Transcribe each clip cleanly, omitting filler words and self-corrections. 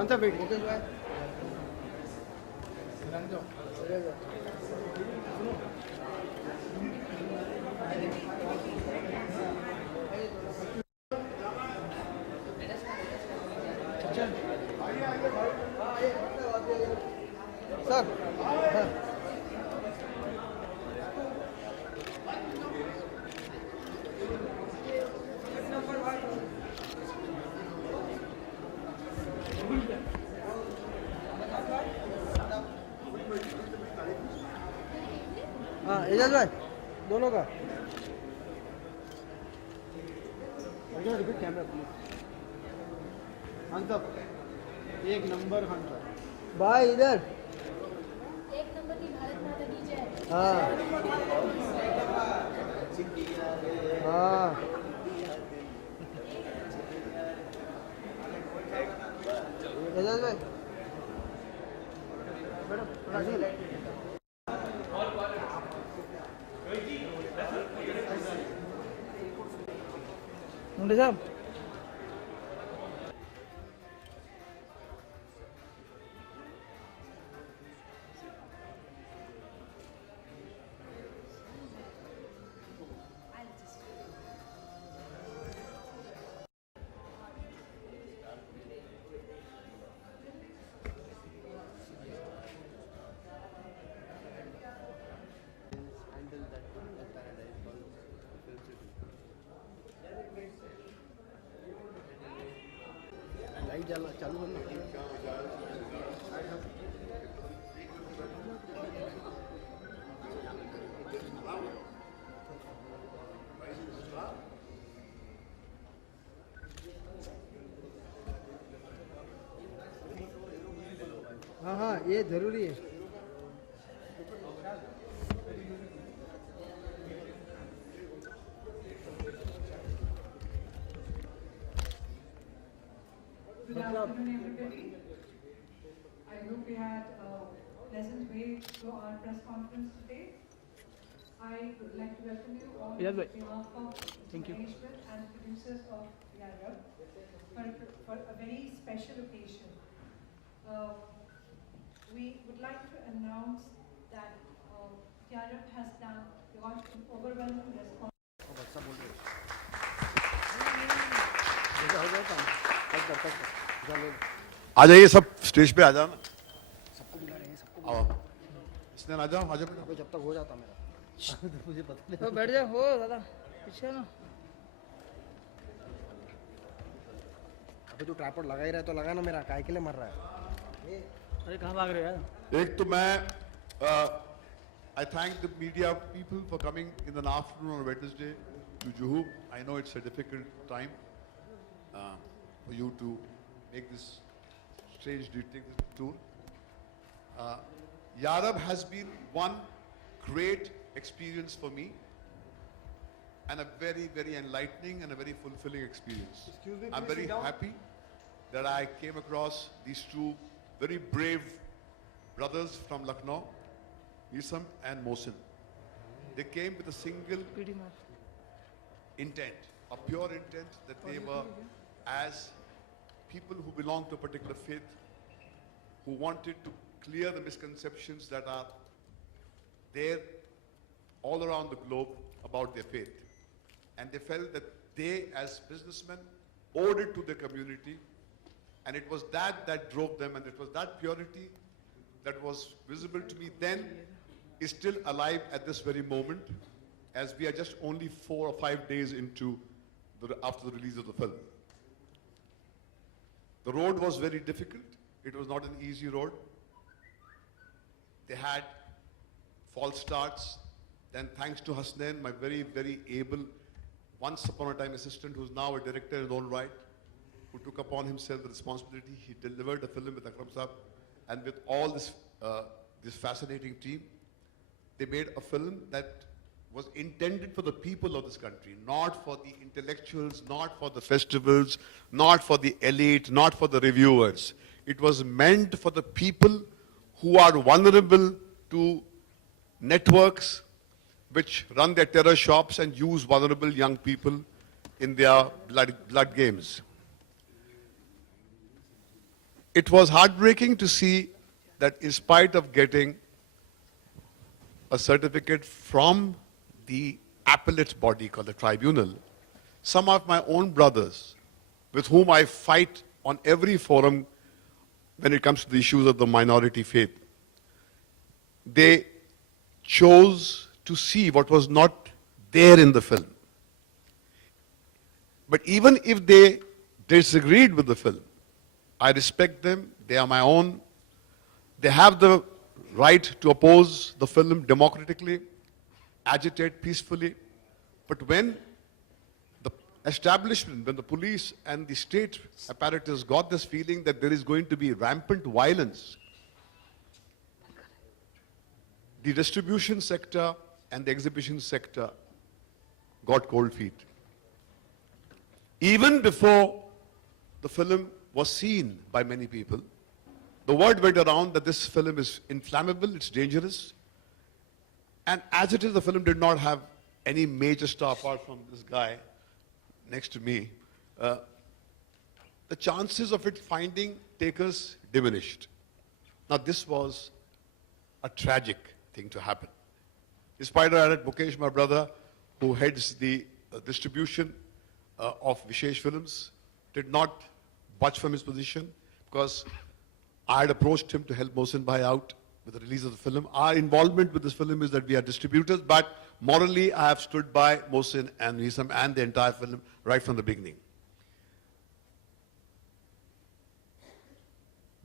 Answer wait Mukesh भाई सर हाँ एजाज भाई दोनों का रिपीट कैमरा प्लीज आंसर एक नंबर हंटर भाई इधर एक नंबर की भारत माता की जय। हाँ हाँ एजाज भाई मैडम थोड़ा सा मुंडे साहब लाइट चालू करना हाँ हाँ ये जरूरी है Good afternoon, everybody. I hope we had a pleasant way to our press conference today. I would like to welcome you all on behalf of management and producers of Yarab for a very special occasion. We would like to announce that Yarab has got an overwhelming response. आ जाइए सब स्टेज पे आ जाओ ना सबको बुला रहे हैं सबको आओ इसने आ जाओ अबे जब तक हो जाता मेरा मुझे पता नहीं तो बैठ जा हो दादा पीछे ना अबे तू ट्राइपॉड लगा ही रहा है तो लगा ना मेरा काय के लिए मर रहा है अरे कहाँ भाग रहे हो यार एक तो मैं I thank the media people for coming in the afternoon on Wednesday to Juhu. I know it's a difficult time for you to make this strange take this tour. Yarab has been one great experience for me and a very, very enlightening and a very fulfilling experience. Excuse me, I'm please very sit down. happy that I came across these two very brave brothers from Lucknow, Nisam and Mohsin. They came with a single PD मार intent, a pure intent that they were as people who belong to a particular faith, who wanted to clear the misconceptions that are there all around the globe about their faith. And they felt that they as businessmen owed it to their community, and it was that drove them, and it was that purity that was visible to me then is still alive at this very moment, as we are just only 4 or 5 days into after the release of the film. The road was very difficult. It was not an easy road. They had false starts. Then thanks to Hasnain, my very, very able, once upon a time assistant who's now a director in his own right, who took upon himself the responsibility. He delivered a film with Akram Saab, and with all this fascinating team, they made a film that was intended for the people of this country, not for the intellectuals, not for the festivals, not for the elite, not for the reviewers. It was meant for the people who are vulnerable to networks which run their terror shops and use vulnerable young people in their blood games. It was heartbreaking to see that in spite of getting a certificate from the appellate body called the tribunal, some of my own brothers, with whom I fight on every forum when it comes to the issues of the minority faith, they chose to see what was not there in the film. But even if they disagreed with the film, I respect them, they are my own. They have the right to oppose the film democratically, agitate peacefully. But when the establishment, when the police and the state apparatus got this feeling that there is going to be rampant violence, the distribution sector and the exhibition sector got cold feet. Even before the film was seen by many people, the word went around that this film is inflammable, it's dangerous. And as it is, the film did not have any major star apart from this guy next to me. The chances of it finding takers diminished. Now this was a tragic thing to happen. Despite that, Mukesh, my brother, who heads the distribution of Vishesh Films, did not budge from his position because I had approached him to help Mohsin Bhai out with the release of the film. Our involvement with this film is that we are distributors, but morally I have stood by Mohsin and Nisam and the entire film right from the beginning.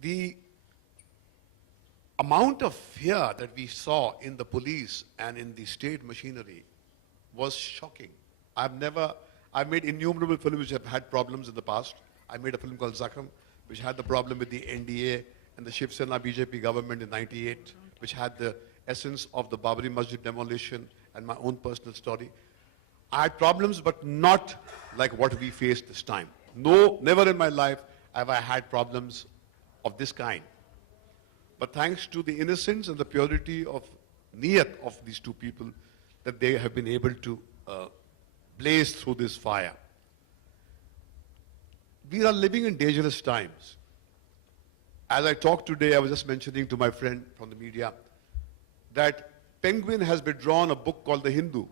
The amount of fear that we saw in the police and in the state machinery was shocking. I've made innumerable films which have had problems in the past. I made a film called Zakham, which had the problem with the NDA and the Shiv Sena BJP government in '98, which had the essence of the Babri Masjid demolition and my own personal story. I had problems, but not like what we faced this time. No, never in my life have I had problems of this kind. But thanks to the innocence and the purity of niyat of these two people, that they have been able to blaze through this fire. We are living in dangerous times. As I talked today, I was just mentioning to my friend from the media that Penguin has withdrawn a book called The Hindu,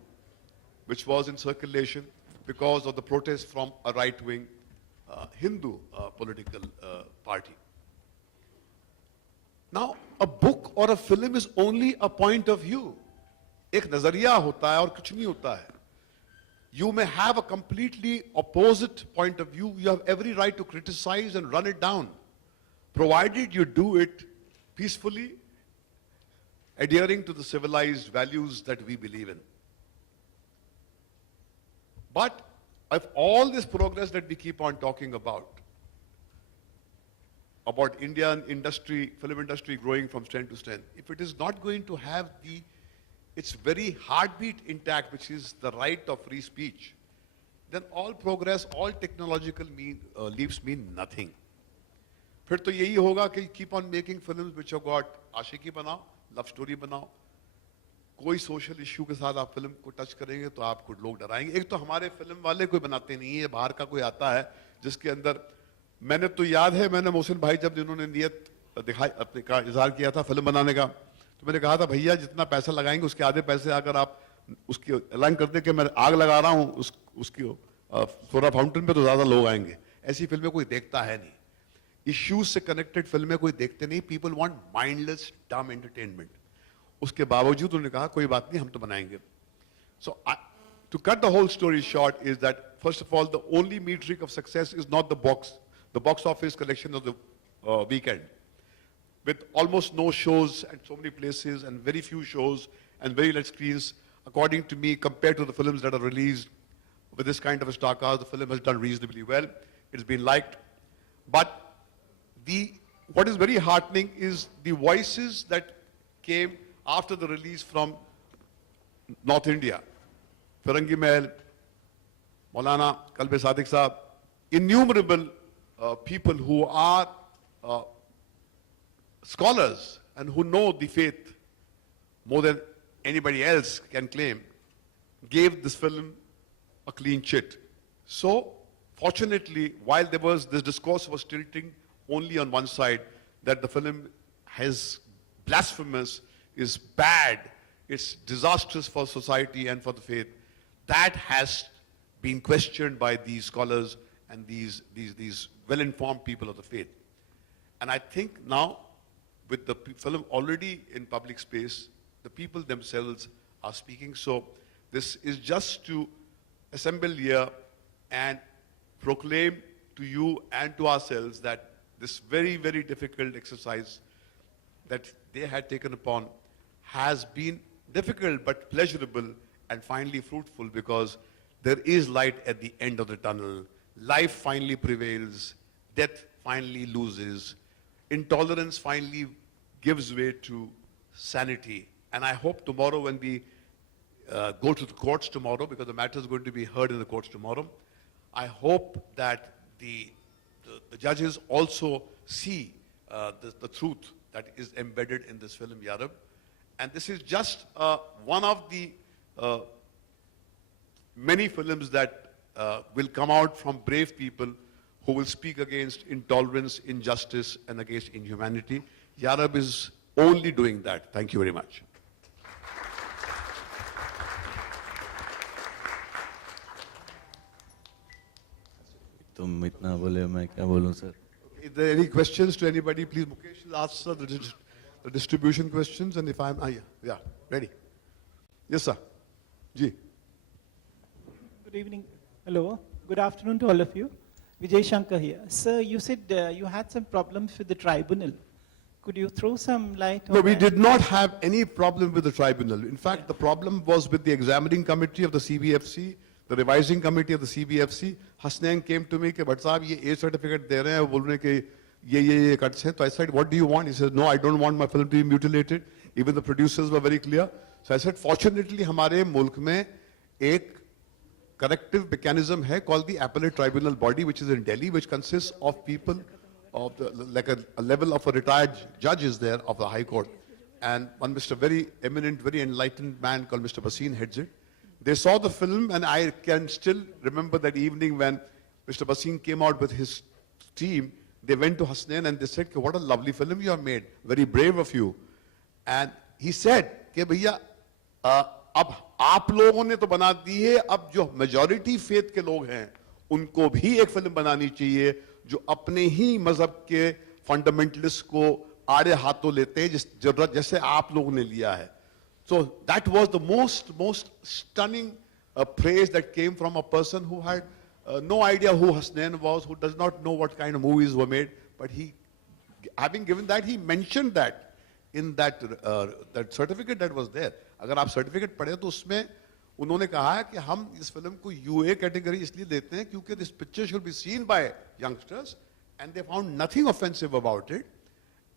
which was in circulation because of the protest from a right-wing Hindu political party. Now, a book or a film is only a point of view. एक नजरिया होता है और कुछ नहीं होता है. You may have a completely opposite point of view. You have every right to criticize and run it down, provided you do it peacefully, adhering to the civilized values that we believe in. But if all this progress that we keep on talking about Indian industry, film industry growing from strength to strength, if it is not going to have its very heartbeat intact, which is the right of free speech, then all progress, all technological leaps mean nothing. फिर तो यही होगा कि keep on making films which have got आशिकी बनाओ, love story बनाओ, कोई social issue के साथ आप फिल्म को टच करेंगे तो आपको लोग डराएंगे. एक तो हमारे फिल्म वाले कोई बनाते नहीं है, बाहर का कोई आता है जिसके अंदर, मैंने तो याद है, मैंने मोहसिन भाई जब इन्होंने नियत दिखाई अपने का इजहार किया था फिल्म बनाने का, तो मैंने कहा था भैया जितना पैसा लगाएंगे उसके आधे पैसे अगर आप उसकी ऐलान कर दें कि मैं आग लगा रहा हूँ उसकी सोरा फाउंटेन पे, तो ज्यादा लोग आएंगे. ऐसी फिल्में कोई देखता है नहीं. इश्यूज से कनेक्टेड फिल्में कोई देखते नहीं. पीपल वांट माइंडलेस डम एंटरटेनमेंट. उसके बावजूद उन्होंने कहा कोई बात नहीं, हम तो बनाएंगे. सो to cut the whole story short is that, first of all, the only metric of success is not the box office collection of the weekend. With almost no shows at so many places and very few shows and very less screens, according to me, compared to the films that are released with this kind of a star cast, the film has done reasonably well. It's been liked. But what is very heartening is the voices that came after the release from North India. Firangi Mahal, Maulana Kalbe Sadiq Saab, innumerable people who are scholars and who know the faith more than anybody else can claim, gave this film a clean chit. So, fortunately, while this discourse was tilting only on one side, that the film is blasphemous, is bad, it's disastrous for society and for the faith. That has been questioned by these scholars and these well-informed people of the faith. And I think now, with the film already in public space, the people themselves are speaking. So this is just to assemble here and proclaim to you and to ourselves that this very, very difficult exercise that they had taken upon has been difficult but pleasurable and finally fruitful, because there is light at the end of the tunnel. Life finally prevails. Death finally loses. Intolerance finally gives way to sanity. And I hope tomorrow, when we go to the courts tomorrow, because the matter is going to be heard in the courts tomorrow, I hope that the judges also see the truth that is embedded in this film, Ya Rab. And this is just one of the many films that will come out from brave people who will speak against intolerance, injustice, and against inhumanity. Ya Rab is only doing that. Thank you very much. तुम इतना बोले मैं क्या बोलूं sir. Is there any questions to anybody? Please, Mukesh will ask sir, the distribution questions, and if I'm, yeah, ready. Yes, sir. Ji. Good evening. Hello. Good afternoon to all of you. Vijay Shankar here. Sir, you said you had some problems with the tribunal. Could you throw some light on No, we that? did not have any problem with the tribunal. In fact, the problem was with the examining committee of the CBFC, the revising committee of the CBFC. Hasnain came to me कि भट्ट साहब ये A certificate दे रहे हैं, बोल रहे हैं कि ये cuts हैं. So I said, what do you want? He said, no, I don't want my film to be mutilated. Even the producers were very clear. So I said, fortunately, हमारे मुल्क में एक corrective mechanism hai called the appellate tribunal body, which is in Delhi, which consists of people of like a level of a retired judge is there of the High Court, and one Mr. very eminent, very enlightened man called Mr. Bhasin heads it. They saw the film, and I can still remember that evening when Mr. Bhasin came out with his team. They went to Hasnain and they said, what a lovely film you have made, very brave of you. And he said, कि भैया अब आप लोगों ने तो बना दी है, अब जो मेजॉरिटी फेथ के लोग हैं उनको भी एक फिल्म बनानी चाहिए जो अपने ही मजहब के फंडामेंटलिस्ट को आड़े हाथों लेते हैं, जिस जरूरत जैसे आप लोगों ने लिया है. So that was the most stunning praise that came from a person who had no idea who Hasnain was, who does not know what kind of movies were made, but he, having given that, he mentioned that in that certificate that was there. अगर आप सर्टिफिकेट पढ़े तो उसमें उन्होंने कहा है कि हम इस फिल्म को यूए कैटेगरी इसलिए देते हैं क्योंकि this picture should be seen by youngsters and they found nothing offensive about it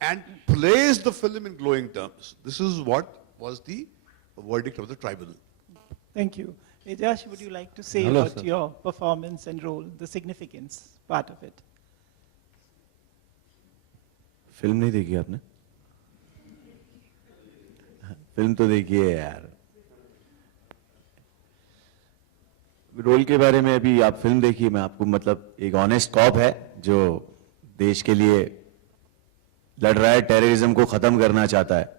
and place the film in glowing terms. This is what was the verdict of the tribunal. Thank you. Ejash, would you like to say Hello, about sir. your performance and role, the significance part of it? Film नहीं देखी आपने? फिल्म तो देखी है यार. रोल के बारे में अभी आप फिल्म देखिए, मैं आपको मतलब एक ऑनेस्ट कॉप है जो देश के लिए लड़ रहा है, टेररिज्म को खत्म करना चाहता है,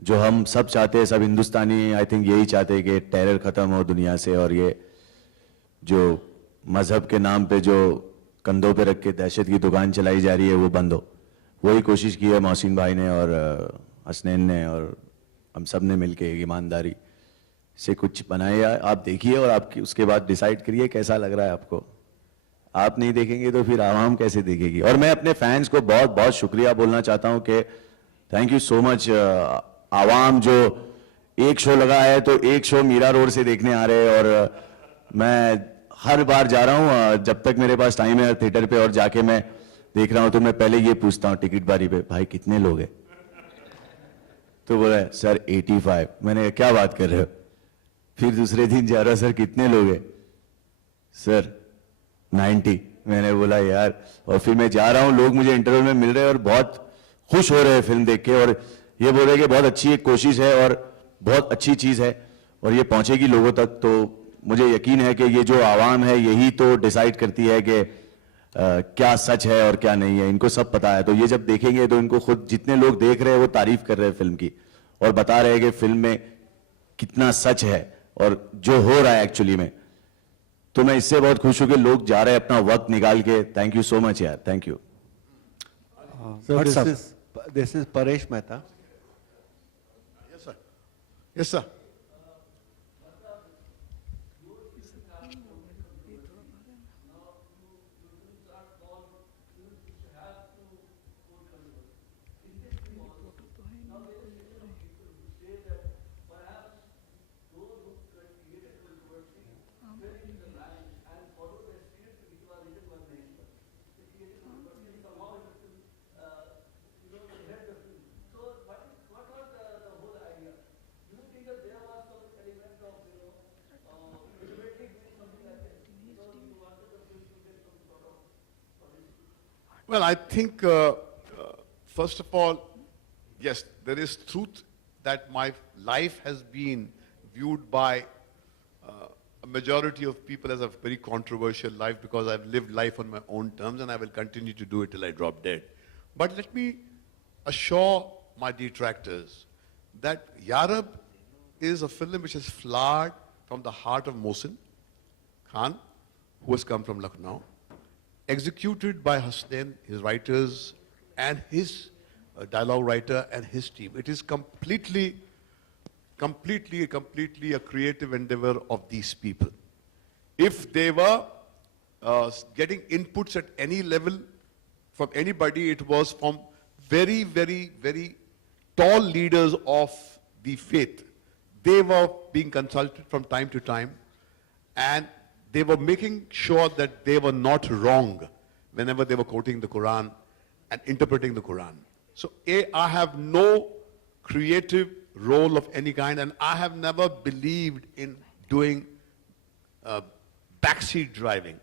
जो हम सब चाहते हैं, सब हिंदुस्तानी आई थिंक यही चाहते हैं कि टेरर खत्म हो दुनिया से, और ये जो मजहब के नाम पे जो कंधों पे रख के दहशत की दुकान चलाई जा रही है वो बंद हो. वही कोशिश की है मोहसिन भाई ने और हसनैन ने और हम सब ने मिलके ईमानदारी से कुछ बनाया. आप देखिए और आपकी उसके बाद डिसाइड करिए कैसा लग रहा है आपको. आप नहीं देखेंगे तो फिर आवाम कैसे देखेगी. और मैं अपने फैंस को बहुत बहुत शुक्रिया बोलना चाहता हूं कि थैंक यू सो मच. आवाम जो एक शो लगा है तो एक शो मीरा रोड से देखने आ रहे हैं, और मैं हर बार जा रहा हूं जब तक मेरे पास टाइम है थिएटर पे, और जाके मैं देख रहा हूं तो मैं पहले ये पूछता हूं टिकट बारी पे, भाई कितने लोग हैं? तो बोला सर 85. मैंने क्या बात कर रहे हो? फिर दूसरे दिन जा रहा सर कितने लोग हैं? सर 90. मैंने बोला यार, और फिर मैं जा रहा हूं, लोग मुझे इंटरवल में मिल रहे हैं और बहुत खुश हो रहे हैं फिल्म देख के, और ये बोल रहे हैं कि बहुत अच्छी एक कोशिश है और बहुत अच्छी चीज है और ये पहुंचेगी लोगों तक. तो मुझे यकीन है कि ये जो आवाम है यही तो डिसाइड करती है कि क्या सच है और क्या नहीं है, इनको सब पता है। तो ये जब देखेंगे तो इनको खुद, जितने लोग देख रहे हैं वो तारीफ कर रहे हैं फिल्म की और बता रहे हैं कि फिल्म में कितना सच है और जो हो रहा है एक्चुअली में। तो मैं इससे बहुत खुश हूं कि लोग जा रहे हैं अपना वक्त निकाल के। थैंक यू सो मच यार, thank you. So this is Paresh Mehta. Yes, sir. Yes, sir. Well, I think, first of all, yes, there is truth that my life has been viewed by a majority of people as a very controversial life because I've lived life on my own terms and I will continue to do it till I drop dead. But let me assure my detractors that Yarab is a film which has flowered from the heart of Mohsin Khan, who has come from Lucknow, executed by Hasnain, his writers, and his dialogue writer and his team. It is completely a creative endeavor of these people. If they were getting inputs at any level from anybody, it was from very, very, very tall leaders of the faith. They were being consulted from time to time, and they were making sure that they were not wrong whenever they were quoting the Quran and interpreting the Quran. So I have no creative role of any kind, and I have never believed in doing backseat driving.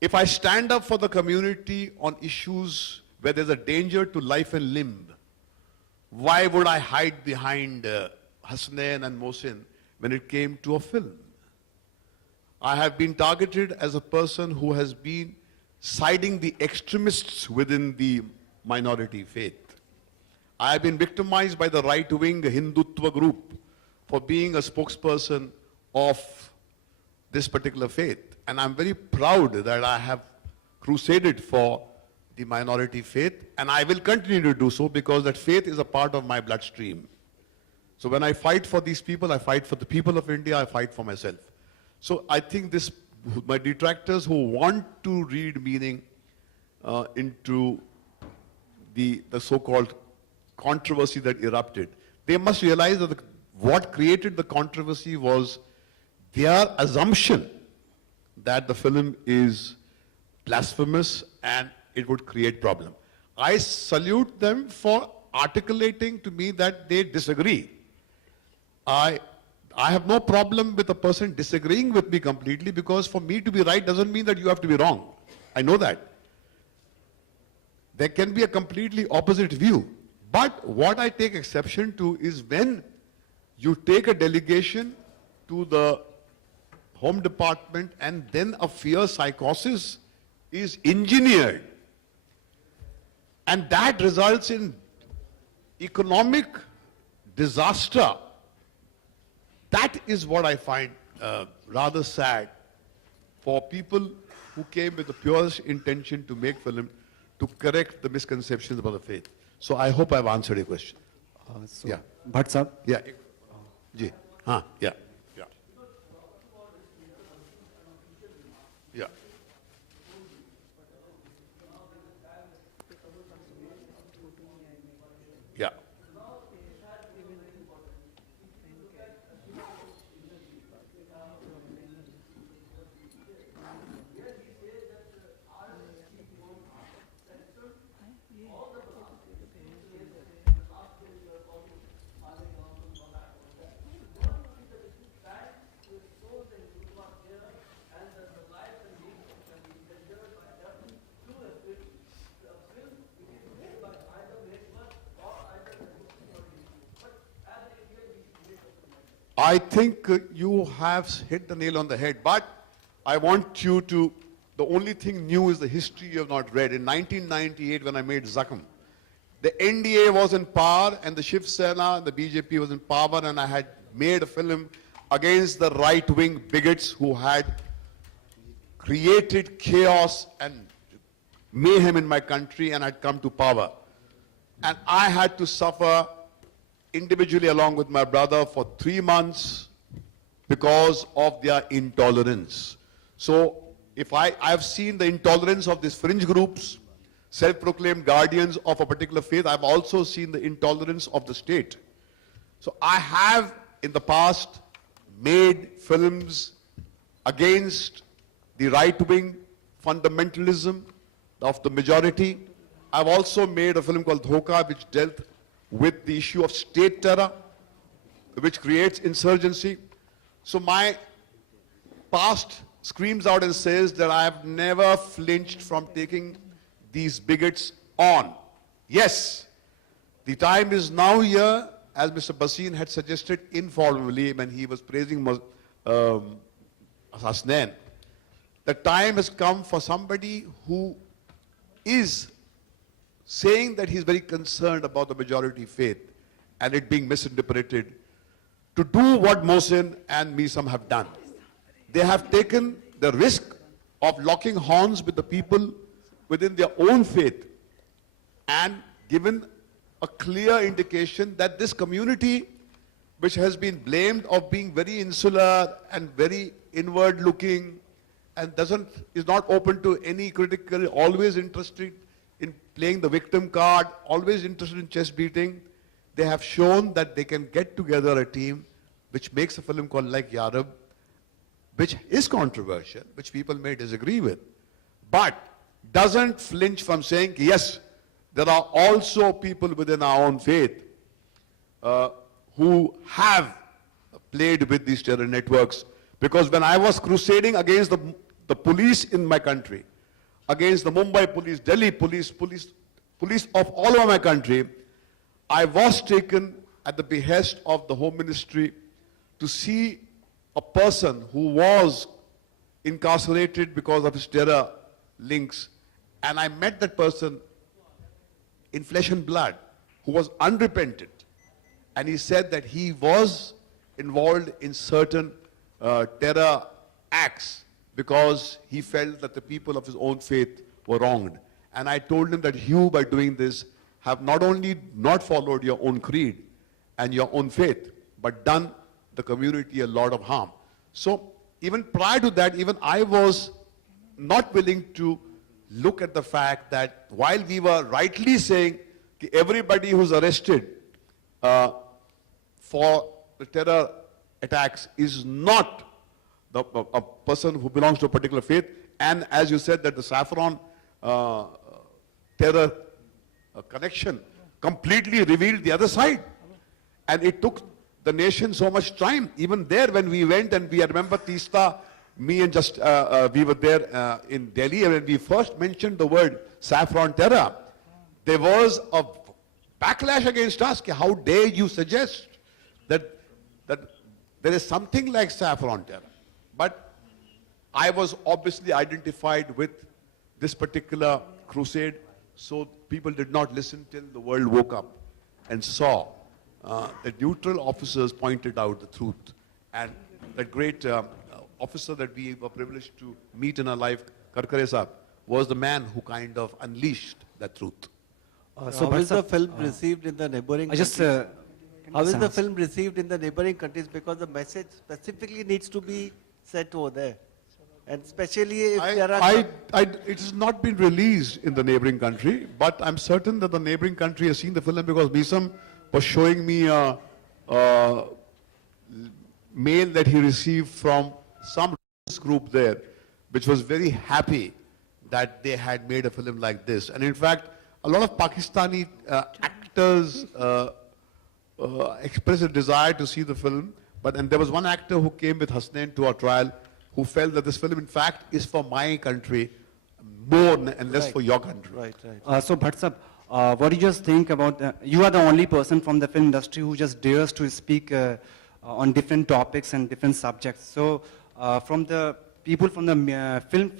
If I stand up for the community on issues where there's a danger to life and limb, why would I hide behind Hasnain and Mohsin when it came to a film? I have been targeted as a person who has been siding the extremists within the minority faith. I have been victimized by the right-wing Hindutva group for being a spokesperson of this particular faith. And I'm very proud that I have crusaded for the minority faith, and I will continue to do so because that faith is a part of my bloodstream. So when I fight for these people, I fight for the people of India, I fight for myself. So I think my detractors who want to read meaning into the so-called controversy that erupted, they must realize that what created the controversy was their assumption that the film is blasphemous and it would create problem. I salute them for articulating to me that they disagree. I have no problem with a person disagreeing with me completely, because for me to be right doesn't mean that you have to be wrong. I know that. There can be a completely opposite view. But what I take exception to is when you take a delegation to the Home Department and then a fear psychosis is engineered. And that results in economic disaster. That is what I find rather sad for people who came with the purest intention to make film, to correct the misconceptions about the faith. So I hope I've answered your question. Yeah. Bhatt Sahab? Yeah. Ji. Haan. Yeah. Yeah. Yeah. Yeah. I think you have hit the nail on the head, but I want you to the only thing new is the history you have not read. In 1998, when I made Zakham, the NDA was in power and the Shiv Sena and the BJP was in power, and I had made a film against the right-wing bigots who had created chaos and mayhem in my country and had come to power. And I had to suffer individually along with my brother for 3 months because of their intolerance. So if I've seen the intolerance of these fringe groups, self-proclaimed guardians of a particular faith, I've also seen the intolerance of the state. So I have in the past made films against the right-wing fundamentalism of the majority. I've also made a film called Dhoka, which dealt with the issue of state terror, which creates insurgency. So my past screams out and says that I have never flinched from taking these bigots on. Yes, the time is now here, as Mr. Bhasin had suggested informally when he was praising Hasnain. The time has come for somebody who is saying that he's very concerned about the majority faith and it being misinterpreted, to do what Mohsin and Misam have done. They have taken the risk of locking horns with the people within their own faith and given a clear indication that this community, which has been blamed of being very insular and very inward looking and is not open to any critical, always interested in playing the victim card, always interested in chest beating, they have shown that they can get together a team which makes a film called Like Yarab, which is controversial, which people may disagree with, but doesn't flinch from saying, yes, there are also people within our own faith who have played with these terror networks. Because when I was crusading against the police in my country, against the Mumbai police, Delhi police of all over my country, I was taken at the behest of the Home Ministry to see a person who was incarcerated because of his terror links. And I met that person in flesh and blood, who was unrepentant. And he said that he was involved in certain terror acts because he felt that the people of his own faith were wronged. And I told him that you, by doing this, have not only not followed your own creed and your own faith, but done the community a lot of harm. So even prior to that, even I was not willing to look at the fact that while we were rightly saying that everybody who's arrested for the terror attacks is not a person who belongs to a particular faith, and as you said that the saffron terror connection completely revealed the other side. And it took the nation so much time. Even there when we went, and I remember Teesta, me and we were there in Delhi, and when we first mentioned the word saffron terror, there was a backlash against us. How dare you suggest that there is something like saffron terror? But I was obviously identified with this particular crusade, so people did not listen till the world woke up and saw that neutral officers pointed out the truth. And that great officer that we were privileged to meet in our life, Karkare Saab, was the man who kind of unleashed that truth. So how is the film received in the neighboring countries? How is the film received in the neighboring countries? Because the message specifically needs to be set over there. And especially if there are... It has not been released in the neighboring country, but I'm certain that the neighboring country has seen the film because Misam was showing me a mail that he received from some group there, which was very happy that they had made a film like this. And in fact, a lot of Pakistani actors expressed a desire to see the film, and there was one actor who came with Hasnain to our trial who felt that this film, in fact, is for my country more and less for your country. Right. So, Bhatt Sahab, what do you just think about, you are the only person from the film industry who just dares to speak on different topics and different subjects. So, from the people from the film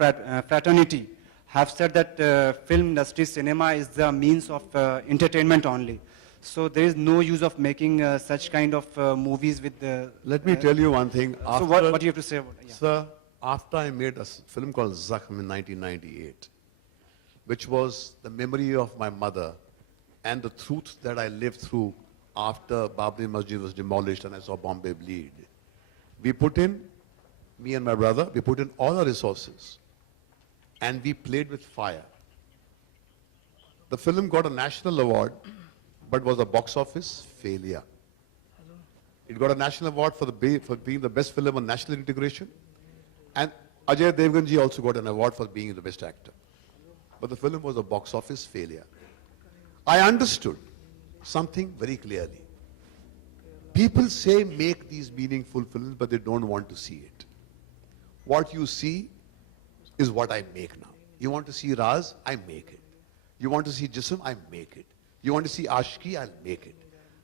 fraternity have said that film industry, cinema is the means of entertainment only. So there is no use of making such kind of movies with the... Let me tell you one thing. so what do you have to say about it? Yeah. Sir, after I made a film called Zakhm in 1998, which was the memory of my mother and the truth that I lived through after Babri Masjid was demolished and I saw Bombay bleed. We put in, me and my brother, we put in all our resources and we played with fire. The film got a national award, but was a box office failure. It got a national award for being the best film on national integration, and Ajay Devgan ji also got an award for being the best actor. But the film was a box office failure. I understood something very clearly. People say make these meaningful films, but they don't want to see it. What you see is what I make now. You want to see Raz, I make it. You want to see Jism, I make it. You want to see Ashki, I'll make it.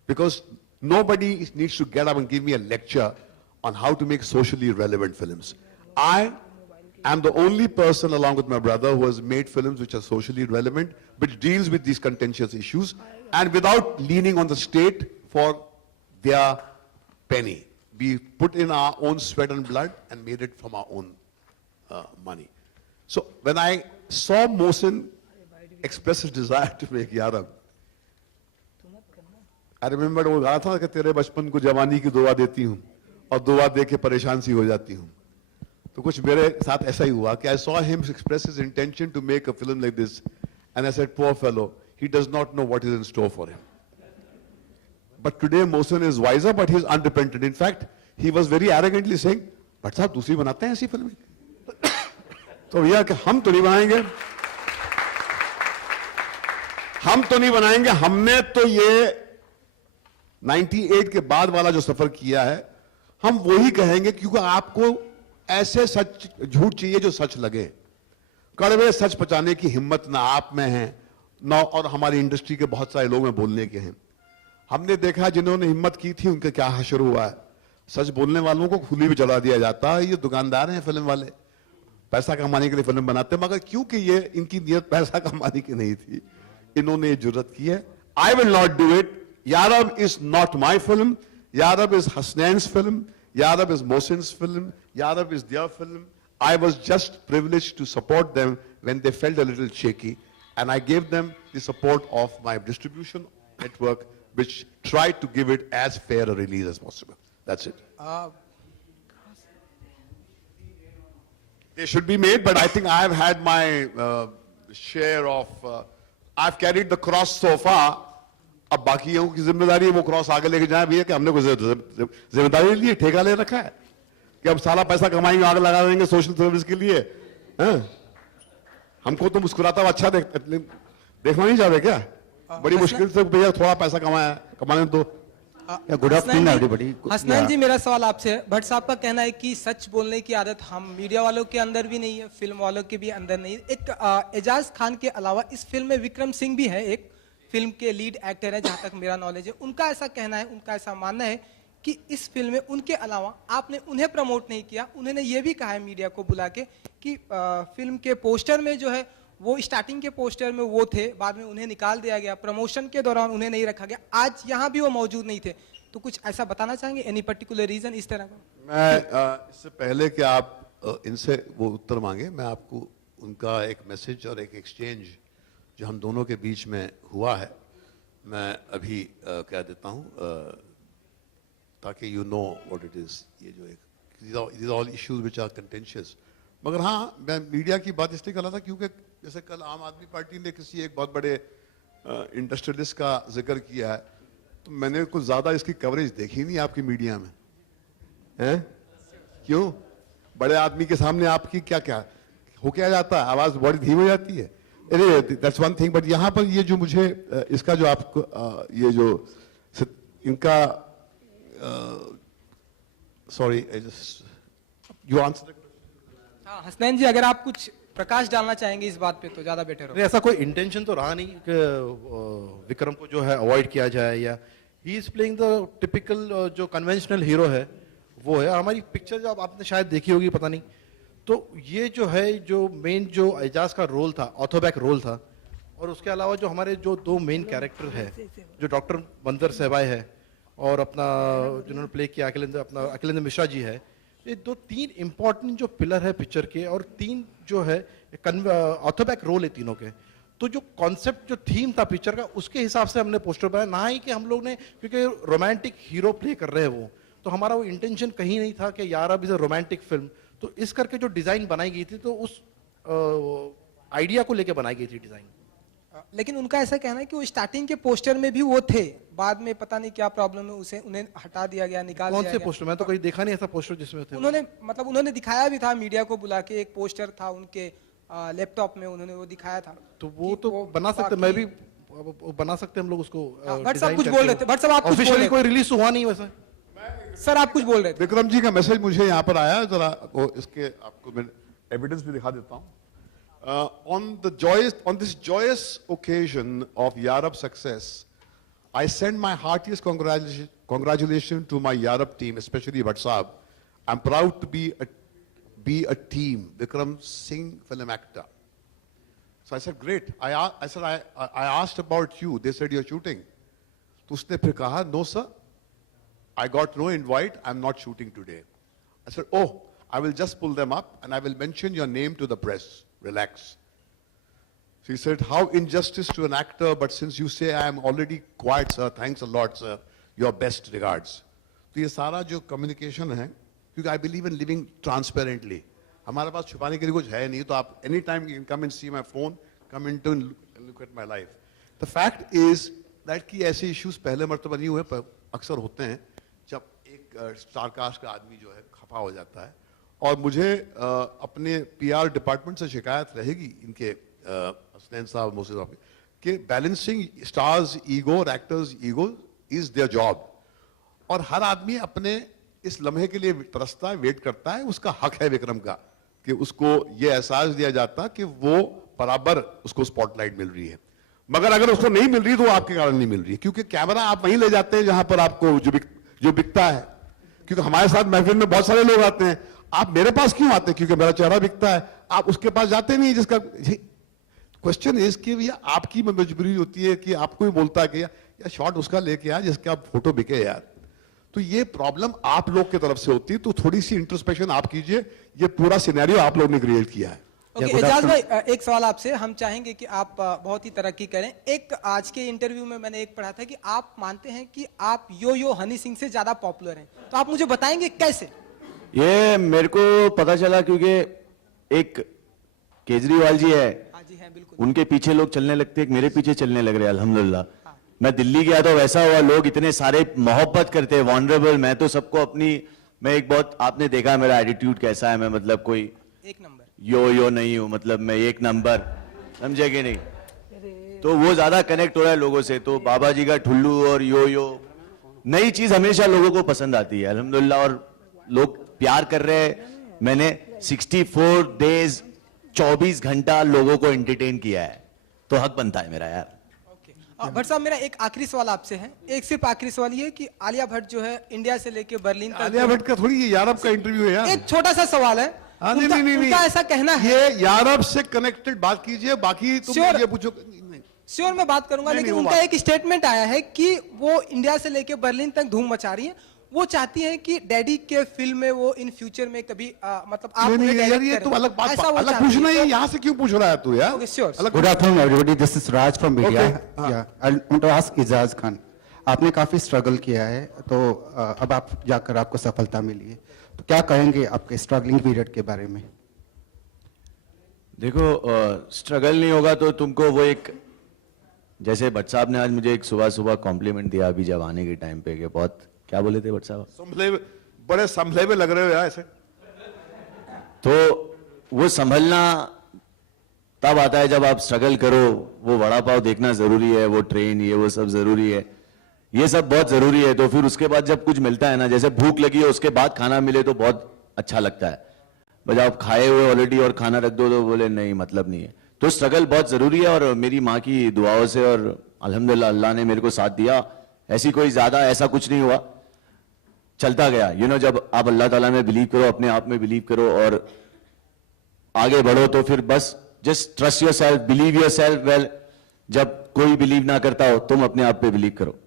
Because nobody needs to get up and give me a lecture on how to make socially relevant films. I am the only person along with my brother who has made films which are socially relevant, which deals with these contentious issues, and without leaning on the state for their penny. We put in our own sweat and blood and made it from our own money. So when I saw Mohsin express his desire to make Yarab, I remembered वो कहा था कि तेरे बचपन को जवानी की दुआ देती हूँ और दुआ दे के परेशान सी हो जाती हूँ. तो कुछ मेरे साथ ऐसा ही हुआ कि I saw him express his intention to make a film like this, and I said, poor fellow, he does not know what is in store for him. But today Mohsin is wiser, but he is unrepentant. In fact, he was very arrogantly saying, "But साहब दूसरी बनाते हैं ऐसी फिल्में." तो भैया कि हम तो नहीं बनाएंगे, हम तो नहीं बनाएंगे. हमने तो ये 98 के बाद वाला जो सफर किया है, हम वही कहेंगे, क्योंकि आपको ऐसे सच झूठ चाहिए जो सच लगे. कड़वे सच पचाने की हिम्मत ना आप में है, ना और हमारी इंडस्ट्री के बहुत सारे लोग में बोलने के हैं. हमने देखा जिन्होंने हिम्मत की थी उनके क्या हशर हुआ है. सच बोलने वालों को खुली भी जला दिया जाता है. ये दुकानदार हैं फिल्म वाले, पैसा कमाने के लिए फिल्म बनाते हैं, मगर क्योंकि ये इनकी नियत पैसा कमाने की नहीं थी, इन्होंने ये जुर्रत की है. I will not do it. Yarab is not my film. Yarab is Hasnain's film. Yarab is Mohsin's film. Yarab is their film. I was just privileged to support them when they felt a little shaky, and I gave them the support of my distribution network, which tried to give it as fair a release as possible. That's it. They should be made, but I think I've had my share of. I've carried the cross so far. अब बाकियों की जिम्मेदारी है वो क्रॉस आगे लेके जाए. भैया कि हमने कोई जिम्मेदारी ली है, ठेका ले रखा है कि अब सारा पैसा कमाएंगे, आगे लगा देंगे सोशल सर्विस के लिए. हमको तो मुस्कुराता हुआ अच्छा देखना नहीं चाहते क्या? बड़ी मुश्किल से भैया थोड़ा पैसा कमाने दो. Good afternoon everybody. Hasnain ji, मेरा सवाल आपसे है. भट्ट साहब का कहना है कि सच बोलने की आदत हम मीडिया वालों के अंदर भी नहीं है, फिल्म वालों के भी अंदर नहीं है. एक एजाज खान के अलावा इस फिल्म में विक्रम सिंह भी है, एक फिल्म के लीड एक्टर है जहां तक मेरा नॉलेज है. उनका ऐसा कहना है, उनका ऐसा मानना है कि इस फिल्म में उनके अलावा आपने उन्हें प्रमोट नहीं किया. उन्होंने ये भी कहा है मीडिया को बुला के कि फिल्म के पोस्टर में जो है वो स्टार्टिंग के पोस्टर में वो थे, बाद में उन्हें निकाल दिया गया, प्रमोशन के दौरान उन्हें नहीं रखा गया, आज यहाँ भी वो मौजूद नहीं थे. तो कुछ ऐसा बताना चाहेंगे, एनी पर्टिकुलर रीजन इस तरह का? मैं इससे पहले कि आप इनसे वो उत्तर मांगे, मैं आपको उनका एक मैसेज और एक एक्सचेंज जो हम दोनों के बीच में हुआ है मैं अभी कह देता हूँ, ताकि you know what it is. ये जो एक these are all issues which are contentious. मगर हाँ, मैं मीडिया की बात इसलिए कर रहा था क्योंकि जैसे कल आम आदमी पार्टी ने किसी एक बहुत बड़े इंडस्ट्रियलिस्ट का जिक्र किया है, तो मैंने कुछ ज्यादा इसकी कवरेज देखी नहीं आपकी मीडिया में. हैं? क्यों? बड़े आदमी के सामने आपकी क्या क्या हो क्या जाता है, आवाज बड़ी धीमी हो जाती है. That's one thing, but यहाँ पर ये जो मुझे इसका जो आपको ये जो इनका sorry, you answer the question. हाँ हसनैन जी, अगर आप कुछ प्रकाश डालना चाहेंगे इस बात पे तो ज्यादा बेटर होगा. ऐसा कोई इंटेंशन तो रहा नहीं कि विक्रम को जो है अवॉइड किया जाए, या he is playing the typical जो कन्वेंशनल हीरो है वो है. हमारी पिक्चर जो आपने शायद देखी होगी, पता नहीं, तो ये जो है जो मेन जो एजाज का रोल था, ऑर्थोबैक रोल था, और उसके अलावा जो हमारे जो दो मेन कैरेक्टर है, जो डॉक्टर मंदर सहबाई है और अपना जिन्होंने प्ले किया अखिलेंद्र मिश्रा जी है, ये दो तीन इंपॉर्टेंट जो पिलर है पिक्चर के, और तीन जो है ऑर्थोबैक रोल है तीनों के। तो जो कॉन्सेप्ट जो थीम था पिक्चर का, उसके हिसाब से हमने पोस्टर बनाया, ना ही कि हम लोग ने, क्योंकि रोमांटिक हीरो प्ले कर रहे हैं वो, तो हमारा वो इंटेंशन कहीं नहीं था कि यार अब इज अ रोमांटिक फिल्म। तो इस करके जो डिजाइन बनाई गई थी, तो उस आइडिया को लेके बनाई गई थी डिजाइन। लेकिन उनका ऐसा कहना है कि वो स्टार्टिंग के पोस्टर में भी वो थे, बाद में पता नहीं क्या प्रॉब्लम है, उसे उन्हें हटा दिया गया, निकाल कौन दिया से गया। पोस्टर? मैं तो कहीं देखा नहीं ऐसा पोस्टर जिसमें थे। उन्होंने दिखाया भी था मीडिया को बुला के, एक पोस्टर था उनके लैपटॉप में, उन्होंने वो दिखाया था। तो वो तो बना सकते, मैं भी बना सकते हम लोग उसको। भट्ट साहब कुछ बोल रहे थे, भट्ट साहब आप कुछ बोल ऑफिशियली रहे कोई रिलीज हुआ नहीं वैसे। थे सर, आप कुछ बोल रहे थे। विक्रम जी का मैसेज मुझे यहाँ पर आया, जरा वो इसके आपको मैं एविडेंस भी दिखा देता हूँ। On this joyous occasion of Yarab success, I send my heartiest congratulations to my Yarab team, especially Bhatt Saab. I'm proud to be a team, Vikram Singh film actor. So I said, great. I asked about you. They said you're shooting. तो उसने फिर कहा, no sir, I got no invite. I'm not shooting today. I said, oh, I will just pull them up and I will mention your name to the press. Relax. So he said, how injustice to an actor, but since you say I am already quiet, sir, thanks a lot, sir. Your best regards. तो ये सारा जो कम्युनिकेशन है, क्योंकि I believe in living transparently. हमारे पास छुपाने के लिए कुछ है नहीं, तो आप any time you can come and see my phone, come into and look at my life. The fact is that कि ऐसे issues पहले मर्तबा नहीं हुए, पर अक्सर होते हैं जब एक स्टार कास्ट का आदमी जो है खफा हो जाता है। और मुझे अपने पीआर डिपार्टमेंट से शिकायत रहेगी इनके हसनैन साहब, मोहसिन साहब कि बैलेंसिंग स्टार्स ईगो और actors ego is their job. और हर आदमी अपने इस लम्हे के लिए तरसता है, वेट करता है, उसका हक है विक्रम का कि उसको ये एहसास दिया जाता कि वो बराबर उसको स्पॉटलाइट मिल रही है। मगर अगर उसको नहीं मिल रही तो आपके कारण नहीं मिल रही है, क्योंकि कैमरा आप वहीं ले जाते हैं जहां पर आपको जो बिकता है। क्योंकि हमारे साथ महफिल में बहुत सारे लोग आते हैं, आप मेरे पास क्यों आते हैं? क्योंकि मेरा चेहरा बिकता है। आप उसके पास जाते नहीं, जिसका क्वेश्चन इज कि भैया आपकी मजबूरी होती है कि आपको ही बोलता है कि यार शॉट उसका लेके आ जिसका फोटो बिके यार। तो ये प्रॉब्लम आप लोग की तरफ से होती है, तो थोड़ी सी इंट्रोस्पेक्शन आप कीजिए। ये पूरा सिनेरियो आप लोग ने क्रिएट किया है। ओके, एजाज भाई, एक सवाल आपसे, हम चाहेंगे कि आप बहुत ही तरक्की करें। एक आज के इंटरव्यू में मैंने एक पढ़ा था कि आप मानते हैं कि आप यो हनी सिंह से ज्यादा पॉपुलर हैं, तो आप मुझे बताएंगे कैसे? ये मेरे को पता चला क्योंकि एक केजरीवाल जी है, हाँ जी, हैं बिल्कुल, उनके पीछे लोग चलने लगते, एक मेरे पीछे चलने लग रहे हैं अल्हम्दुलिल्लाह। मैं दिल्ली गया तो वैसा हुआ, लोग इतने सारे मोहब्बत करते हैं, वॉनरेबल। मैं तो सबको अपनी, मैं एक बहुत, आपने देखा मेरा एटीट्यूड कैसा है, मैं मतलब कोई एक नंबर यो नहीं हूं, मतलब मैं एक नंबर, समझे कि नहीं? तो वो ज्यादा कनेक्ट हो रहा है लोगों से। तो बाबा जी का ठुल्लू और यो नई चीज हमेशा लोगों को पसंद आती है अल्हम्दुलिल्लाह, और लोग प्यार कर रहे हैं। मैंने 64 डेज 24 घंटा लोगों को एंटरटेन किया है, तो हक बनता है मेरा यार। भट्ट साहब, मेरा एक आखिरी सवाल आपसे है, एक सिर्फ आखिरी सवाल ये कि आलिया भट्ट जो है इंडिया से लेके बर्लिन तक, आलिया भट्ट का थोड़ी ये यारब का इंटरव्यू है यार। एक छोटा सा सवाल है, नहीं, उनका ऐसा कहना है, ये यारब से कनेक्टेड बात कीजिए, बाकी तुम Sure. ये पूछो। श्योर मैं बात करूंगा, नहीं, लेकिन नहीं, वो उनका एक स्टेटमेंट आया है कि वो इंडिया से लेके बर्लिन तक धूम मचा रही है। वो चाहती है कि डैडी के फिल्म में वो इन फ्यूचर में कभी मतलब आप नहीं, उन्हें यार direct ये करें। तो अलग बात, ऐसा वो अलग चाहती पूछना है। ही, यहाँ से क्यों पूछ रहा है तू यार? Okay, sure. अलग Good afternoon, everybody. This is Raj from media. Okay, Yeah, I want to ask Ijaz Khan. आपने काफी स्ट्रगल किया है, तो अब आप जाकर आपको सफलता मिली है, तो क्या कहेंगे आपके स्ट्रगलिंग पीरियड के बारे में? देखो, स्ट्रगल नहीं होगा तो तुमको वो एक, जैसे भट्ट साहब ने आज मुझे एक सुबह कॉम्प्लीमेंट दिया अभी जब आने के टाइम पे, कि बहुत, क्या बोले थे भट्ट साहब? बड़े संभले में लग रहे हो यार ऐसे। तो वो संभलना तब आता है जब आप स्ट्रगल करो। वो वड़ा पाव देखना जरूरी है, वो ट्रेन, ये वो सब जरूरी है, ये सब बहुत जरूरी है। तो फिर उसके बाद जब कुछ मिलता है ना, जैसे भूख लगी है उसके बाद खाना मिले तो बहुत अच्छा लगता है। बस आप खाए हुए ऑलरेडी और खाना रख दो तो बोले नहीं, मतलब नहीं है। तो स्ट्रगल बहुत जरूरी है, और मेरी माँ की दुआओं से और अल्हम्दुलिल्लाह अल्लाह ने मेरे को साथ दिया। ऐसी कोई ज्यादा ऐसा कुछ नहीं हुआ, चलता गया। जब आप अल्लाह ताला में बिलीव करो, अपने आप में बिलीव करो, और आगे बढ़ो तो फिर बस just trust your self, believe your self. Well, जब कोई बिलीव ना करता हो, तुम अपने आप पे बिलीव करो।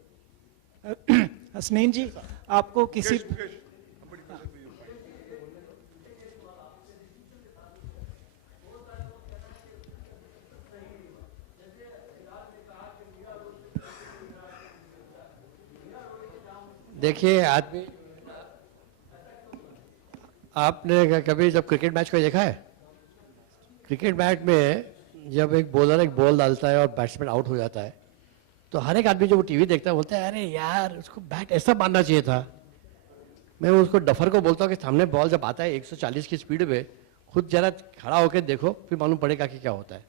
हसनैन जी, आपको किसी देखिए आदमी, आपने कभी जब क्रिकेट मैच को देखा है? क्रिकेट मैच में जब एक बॉलर एक बॉल डालता है और बैट्समैन आउट हो जाता है, तो हर एक आदमी जो वो टीवी देखता है बोलता है अरे यार उसको बैट ऐसा मारना चाहिए था। मैं उसको डफर को बोलता हूँ कि सामने बॉल जब आता है 140 की स्पीड पे, खुद जरा खड़ा होकर देखो, फिर मालूम पड़ेगा कि क्या होता है।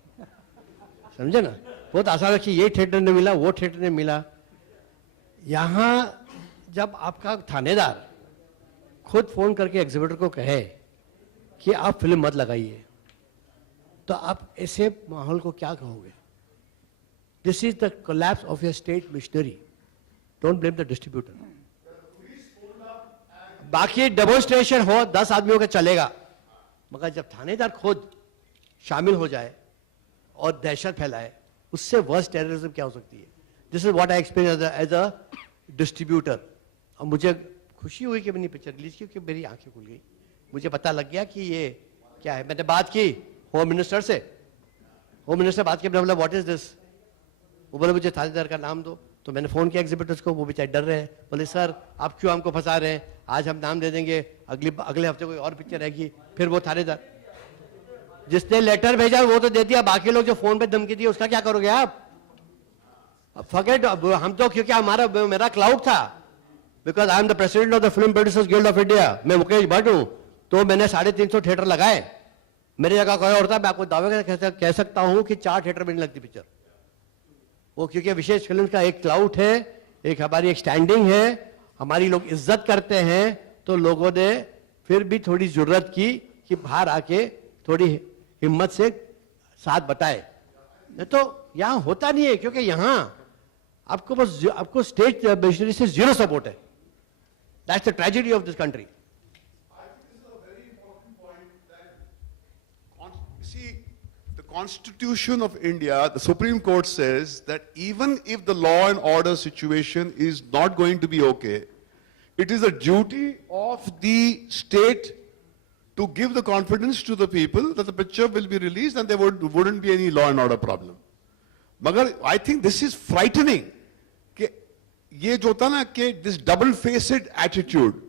समझे ना? बहुत आसान है कि ये थिएटर ने मिला, वो थिएटर ने मिला। यहाँ जब आपका थानेदार खुद फोन करके एग्जीबिटर को कहे कि आप फिल्म मत लगाइए, तो आप ऐसे माहौल को क्या कहोगे? This is the collapse of your state missionary. Don't blame the distributor. बाकी डेमोन्स्ट्रेशन हो 10 आदमियों का चलेगा, मगर जब थानेदार खुद शामिल हो जाए और दहशत फैलाए, उससे वर्स्ट टेररिज्म क्या हो सकती है? This is what I experience as a distributor. और मुझे खुशी हुई कि मैंने पिक्चर रिलीज की, क्योंकि मेरी आंखें खुल गई, मुझे पता लग गया कि ये क्या है। मैंने बात की होम मिनिस्टर से, होम मिनिस्टर बात की, मैंने बोला व्हाट इज दिस? वो बोले मुझे थानेदार का नाम दो। तो मैंने फोन किया एग्जीबिटर्स को, वो बेचारे डर रहे हैं, बोले सर आप क्यों हमको फंसा रहे हैं, आज हम नाम दे देंगे, अगले हफ्ते कोई और पिक्चर आएगी। फिर वो थानेदार जिसने लेटर भेजा वो तो दे दिया, बाकी लोग जो फोन पे धमकी दी उसका क्या करोगे आप? फॉरगेट, हम तो क्योंकि मेरा क्लाउड था, because I am the president of the film producers guild of India, मैं मुकेश भट्ट हूं, तो मैंने 350 थिएटर लगाए। मेरी जगह कोई और था, मैं आपको दावे का कह सकता हूं कि 4 थिएटर में नहीं लगती पिक्चर। वो क्योंकि विशेष फिल्म का एक क्लाउड है, एक हमारी एक स्टैंडिंग है, हमारी लोग इज्जत करते हैं, तो लोगों ने फिर भी थोड़ी जरूरत की कि बाहर आके थोड़ी हिम्मत से साथ बताए। नहीं तो यहां होता नहीं है, क्योंकि यहां आपको स्टेट मिशनरी से जीरो सपोर्ट है। That's the tragedy of this country. Constitution of India, the Supreme Court says that even if the law and order situation is not going to be okay, it is a duty of the state to give the confidence to the people that the picture will be released and there wouldn't be any law and order problem. Magar, I think this is frightening. कि ये जो होता ना कि this double-faced attitude,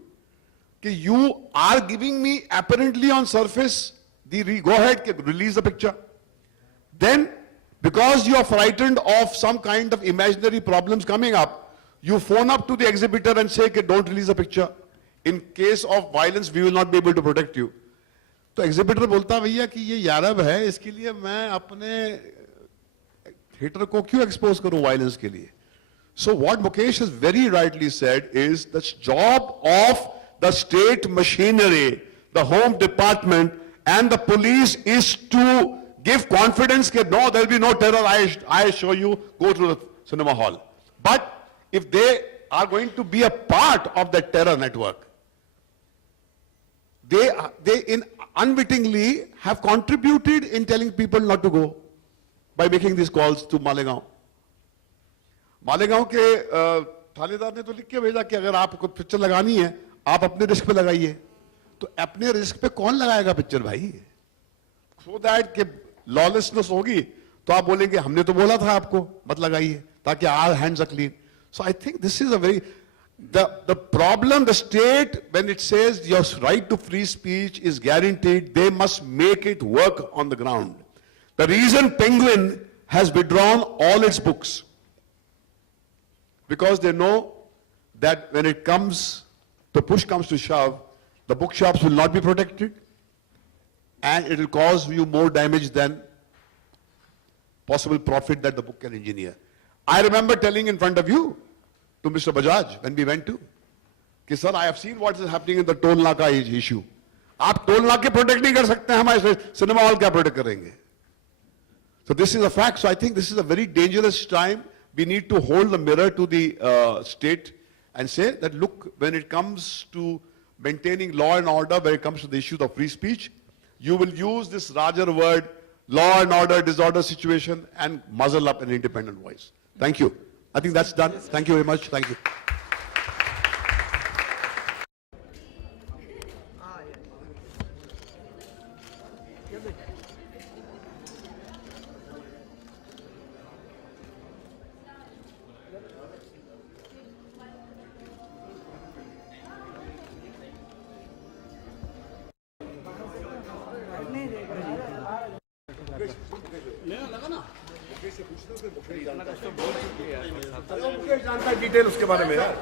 कि you are giving me apparently on surface the go ahead, release the picture. Then, because you are frightened of some kind of imaginary problems coming up, you phone up to the exhibitor and say, okay, don't release the picture. In case of violence, we will not be able to protect you. तो exhibitor बोलता भैया कि ये यारब है, इसके लिए मैं अपने थिएटर को क्यों expose करूं violence के लिए? So what Mukesh has very rightly said is the job of the state machinery, the home department and the police is to give confidence that no, there will be no terror, I assure you, go to the cinema hall. But if they are going to be a part of that terror network, they unwittingly have contributed in telling people not to go by making these calls to Malegaon. Malegaon के थानेदार ने तो लिख के भेजा कि अगर आपको पिक्चर लगानी है आप अपने रिस्क पे लगाइए। तो अपने रिस्क पे कौन लगाएगा पिक्चर भाई? सो दैट कि लॉलेसनेस होगी तो आप बोलेंगे हमने तो बोला था आपको मत लगाइए, ताकि our hands are clean. So I think this is a very the problem, the state, when it says your right to free speech is guaranteed, they must make it work on the ground. The reason Penguin has withdrawn all its books, because they know that when it comes, the push comes to shove, the bookshops will not be protected and it will cause you more damage than possible profit that the book can engineer. I remember telling in front of you to Mr. Bajaj when we went to, कि sir, I have seen what is happening in the toll naka issue. आप टोल नाके प्रोटेक्ट नहीं कर सकते, हमारे cinema hall क्या प्रोटेक्ट करेंगे? So this is a fact. So I think this is a very dangerous time. We need to hold the mirror to the state and say that, look, when it comes to maintaining law and order, when it comes to the issue of free speech, you will use this larger word, law and order, disorder situation, and muzzle up an independent voice. Thank you. I think that's done. Thank you very much. Thank you. Mukesh जानता है डिटेल उसके बारे में यार।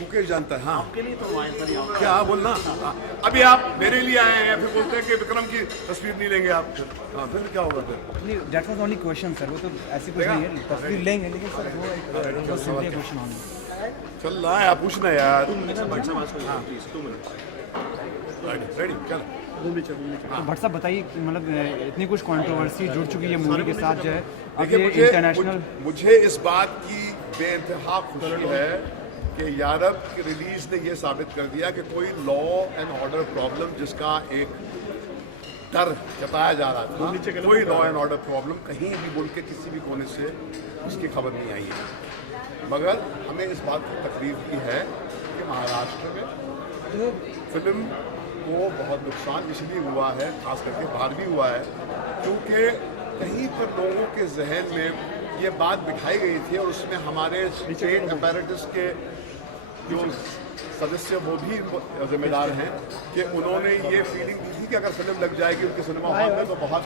मुकेश जानता है। हाँ क्या बोलना। अभी आप मेरे लिए आए हैं फिर बोलते हैं कि विक्रम की तस्वीर नहीं लेंगे आप। हाँ फिर क्या होगा फिर? That was only question, sir. वो तो ऐसी कुछ नहीं है। तस्वीर लेंगे लेकिन सर वो एक क्वेश्चन ऑन चल रहा है आप पूछना यार। रेडी चल। तो भट्ट साहब बताइए कि मतलब इतनी कुछ कंट्रोवर्सी जुड़ चुकी है मूवी के साथ जो है अब ये इंटरनेशनल। मुझे इस बात की बेइंतहा खुशी है कि यारब की रिलीज ने यह साबित कर दिया कि कोई लॉ एंड ऑर्डर प्रॉब्लम जिसका एक डर जताया जा रहा था, कोई लॉ एंड ऑर्डर प्रॉब्लम कहीं भी मुल्क के किसी भी कोने से उसकी खबर नहीं आई है। मगर हमें इस बात की तकलीफ की है कि महाराष्ट्र में फिल्म को बहुत नुकसान इसलिए हुआ है, खास करके बाहर भी हुआ है, क्योंकि कहीं पर लोगों के जहन में ये बात बिठाई गई थी और उसमें हमारे स्टेट अपैरेटस के जो सदस्य वो भी जिम्मेदार हैं कि उन्होंने ये फीलिंग दी थी कि अगर फिल्म लग जाएगी उनके सिनेमा हॉल में तो बहुत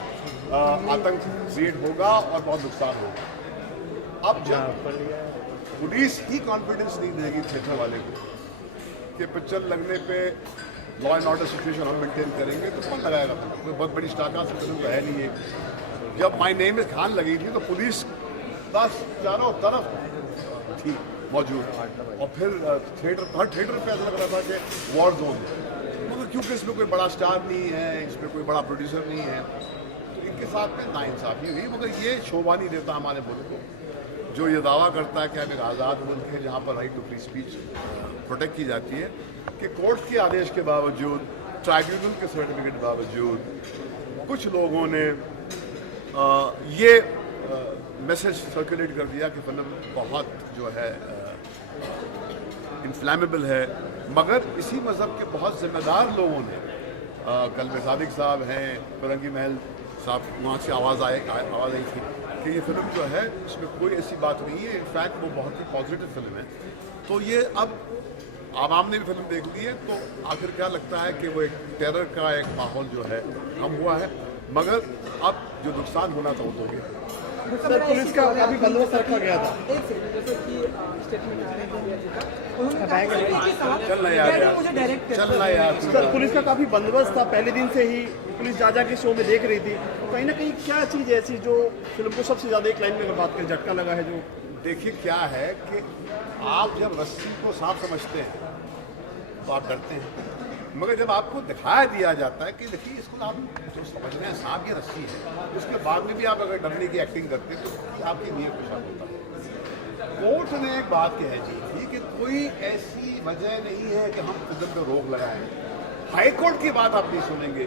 आतंक क्रिएट होगा और बहुत नुकसान होगा। अब जब पुलिस ही कॉन्फिडेंस नहीं देगी थिएटर वाले को कि पिक्चर लगने पे लॉ एंड ऑर्डर सिचुएशन हम मेंटेन करेंगे तो कौन लगाएगा? कोई बहुत बड़ी स्टारकास्ट फिल्म तो है नहीं है। जब माय नेम इज खान लगी थी तो पुलिस बस चारों तरफ थी मौजूद और फिर हर थिएटर पे ऐसा लग रहा था कि वॉर जोन, मगर क्योंकि इसमें कोई बड़ा स्टार नहीं है, इसमें कोई बड़ा प्रोड्यूसर नहीं है, तो इनके साथ में नाइंसाफी हुई। मगर ये शोभा नहीं देता हमारे मुल्क को जो ये दावा करता है कि हम एक आज़ाद मुल्क है जहाँ पर right to free speech protect की जाती है, कि कोर्ट के आदेश के बावजूद, ट्राइब्यूनल के सर्टिफिकेट के बावजूद कुछ लोगों ने ये मैसेज सर्कुलेट कर दिया कि फिल्म बहुत जो है इन्फ्लेमेबल है। मगर इसी मज़हब के बहुत जिम्मेदार लोगों ने कल्बे सादिक साहब हैं, फिरंगी महल साहब, वहाँ से आवाज़ आई थी कि ये फिल्म जो है इसमें कोई ऐसी बात नहीं है, इनफैक्ट वो बहुत ही पॉजिटिव फिल्म है। तो ये अब आवाम ने भी फिल्म देख ली है तो आखिर क्या लगता है कि वो एक टेरर का एक माहौल जो है कम हुआ है, मगर अब जो नुकसान होना था वो तो गया। सर पुलिस का काफी बंदोबस्त रखा गया था। चल रहा यार चल रहा यार। सर पुलिस का काफी बंदोबस्त था, पहले दिन से ही पुलिस जा के शो में देख रही थी। कहीं ना कहीं क्या चीज़ ऐसी जो फिल्म को सबसे ज़्यादा एक लाइन में अगर बात करें झटका लगा है? जो देखिए क्या है कि आप जब रस्सी को सांप समझते हैं तो आप डरते हैं, मगर जब आपको दिखाया दिया जाता है कि देखिए इसको आप जो समझ रहे हैं सांप की रस्सी है, उसके बाद में भी आप अगर डरने की एक्टिंग करते हैं तो आपकी नीयत पे शक होता है। कोर्ट ने एक बात कह दी थी कि कोई ऐसी वजह नहीं है कि हम फिल्म पर रोक लगाएं। हाई कोर्ट की बात आप नहीं सुनेंगे,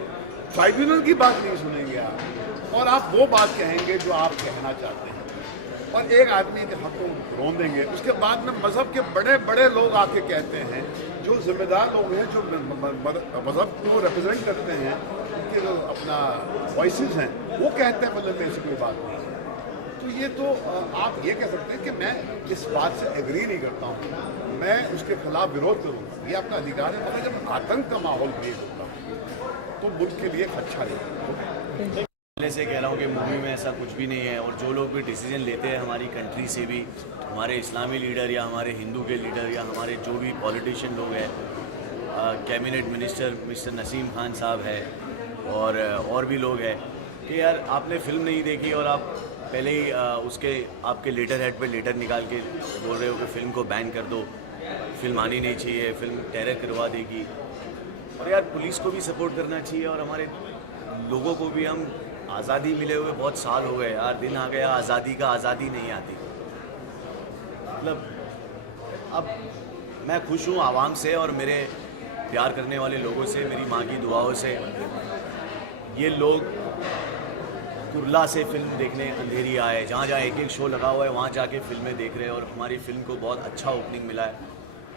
ट्राइब्यूनल की बात नहीं सुनेंगे आप, और आप वो बात कहेंगे जो आप कहना चाहते हैं और एक आदमी के हक को रोन देंगे। उसके बाद में मजहब के बड़े बड़े लोग आके कहते हैं, जो जिम्मेदार लोग हैं, जो मजहब को रिप्रेजेंट करते हैं, उनके जो अपना वॉइसेस हैं, वो कहते हैं मतलब में ऐसी कोई बात नहीं है। तो ये तो आप ये कह सकते हैं कि मैं इस बात से एग्री नहीं करता हूँ, मैं उसके खिलाफ विरोध करूँगा, ये आपका अधिकार है। मगर जब आतंक का माहौल क्रिएट होता है तो मुल्क के लिए अच्छा नहीं। पहले से कह रहा हूँ कि मूवी में ऐसा कुछ भी नहीं है, और जो लोग भी डिसीजन लेते हैं हमारी कंट्री से भी, हमारे इस्लामी लीडर या हमारे हिंदू के लीडर या हमारे जो भी पॉलिटिशियन लोग हैं, कैबिनेट मिनिस्टर मिस्टर नसीम खान साहब है और भी लोग हैं, कि यार आपने फिल्म नहीं देखी और आप पहले ही उसके आपके लेटर हेड पे लेटर निकाल के बोल रहे हो कि फिल्म को बैन कर दो, फिल्म आनी नहीं चाहिए, फिल्म टेरर करवा देगी। और यार पुलिस को भी सपोर्ट करना चाहिए और हमारे लोगों को भी। हम आज़ादी मिले हुए बहुत साल हो गए यार, दिन आ गया आज़ादी का, आज़ादी नहीं आती। मतलब अब मैं खुश हूँ आवाम से और मेरे प्यार करने वाले लोगों से, मेरी माँ की दुआओं से ये लोग कुर्ला से फिल्म देखने अंधेरी आए, जहाँ जहाँ एक एक शो लगा हुआ है वहाँ जाके फिल्में देख रहे हैं और हमारी फिल्म को बहुत अच्छा ओपनिंग मिला है।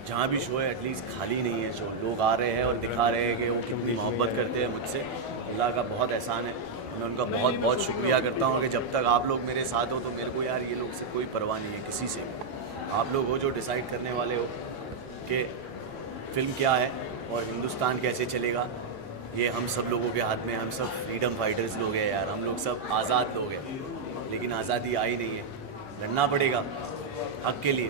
जहाँ भी शो है एटलीस्ट खाली नहीं है शो, लोग आ रहे हैं और दिखा रहे हैं कि वो कितनी मोहब्बत करते हैं मुझसे। अल्लाह का बहुत एहसान है, मैं उनका बहुत बहुत शुक्रिया करता हूँ कि जब तक आप लोग मेरे साथ हो तो मेरे को यार ये लोग से कोई परवाह नहीं है किसी से। आप लोग हो जो डिसाइड करने वाले हो कि फिल्म क्या है और हिंदुस्तान कैसे चलेगा। ये हम सब लोगों के हाथ में, हम सब फ्रीडम फाइटर्स लोग हैं यार, हम लोग सब आज़ाद लोग हैं, लेकिन आज़ादी आई नहीं है, लड़ना पड़ेगा हक के लिए।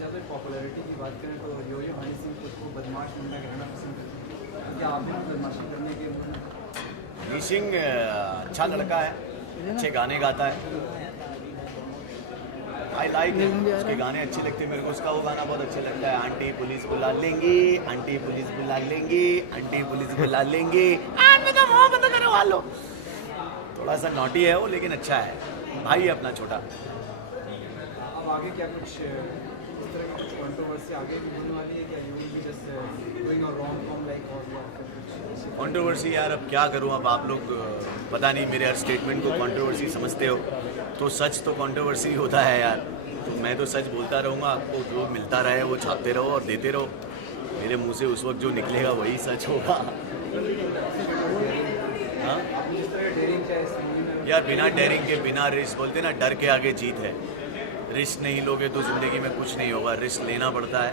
जब पॉपुलैरिटी की बात करें तो यो हनी सिंह को बदमाश बनना कहना पसंद करते हैं, क्या आपने बदमाशी करने के? हनी सिंह अच्छा लड़का है, अच्छे गाने गाता है, आई लाइक, उसके गाने अच्छे लगते हैं मेरे को। उसका वो गाना बहुत अच्छा लगता है, आंटी पुलिस बुला लेंगी, आंटी पुलिस बुला लेंगी, आंटी पुलिस बुला लेंगी, वालों। थोड़ा सा नॉटी है वो लेकिन अच्छा है, भाई है अपना छोटा। अब आगे क्या कुछ इस तरह का कुछ कंट्रोवर्सी आगे भी होने वाली है क्या? You will be just doing a rom-com like और कुछ कंट्रोवर्सी? यार अब क्या करूं, अब आप लोग पता नहीं मेरे हर स्टेटमेंट को कंट्रोवर्सी समझते हो, तो सच तो कंट्रोवर्सी होता है यार। तो मैं तो सच बोलता रहूँगा, आपको जो मिलता रहे वो छापते रहो और देते रहो। मेरे मुंह से उस वक्त जो निकलेगा वही सच होगा। हाँ यार, बिना डेयरिंग के, बिना रिस्क, बोलते ना डर के आगे जीत है। रिस्क नहीं लोगे तो ज़िंदगी में कुछ नहीं होगा। रिस्क लेना पड़ता है